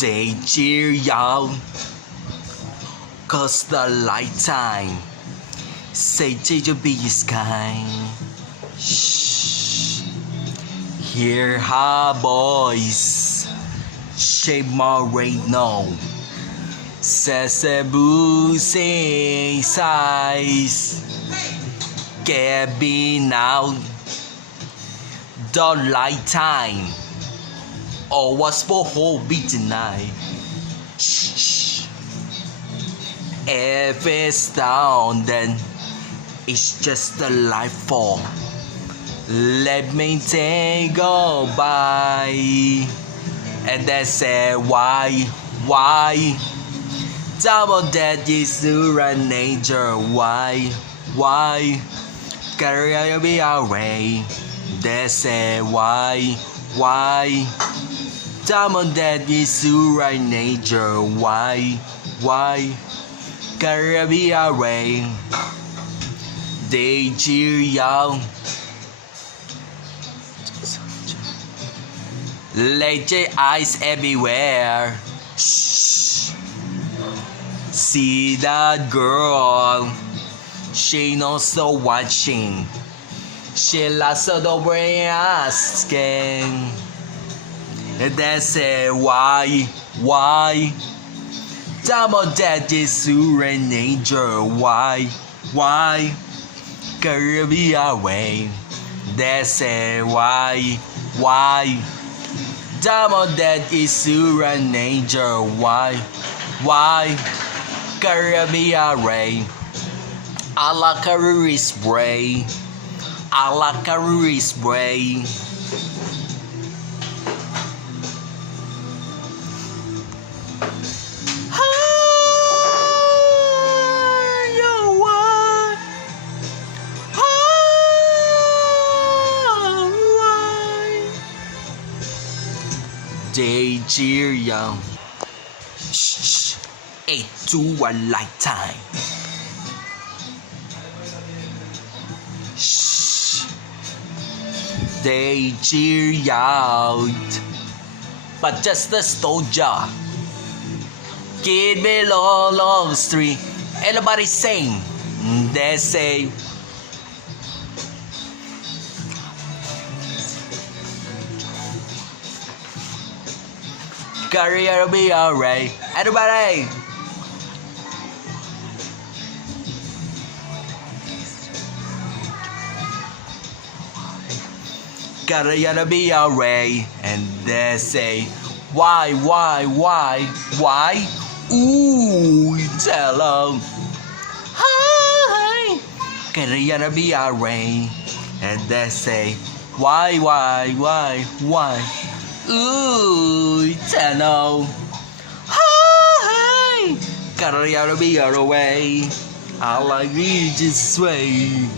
They cheer y'all, cause the light time. Say to be kind. Shh. Hear her voice. Shape my rate no. Says a boosting size. Can't be now. The light time. Oh, what's for whole be tonight? Shh. If it's down, then it's just a life form. Let me take go by. And then say why? Double that is human nature. Why? Gotta be away. They say why? Double that is human nature. Why? Gotta be away. They cheer y'all. Let your eyes everywhere. Shh. See that girl. She knows the watching. She loves the way asking. And they say why? Double that is human nature. Why? Gotta be away. They say why? Double that is human nature. Why? Gotta be away. I like a spray. They cheer you. Shh. It to a lifetime. Shh. They cheer you out. But just the soldier. Kid below long street. Everybody sing. They say. Gotta be alright. Everybody! Gotta be alright. And they say, why? Ooh, tell them. Hi! Gotta be alright. And they say, why? Ooh, tell hi, gotta be out of the way. I like you this way.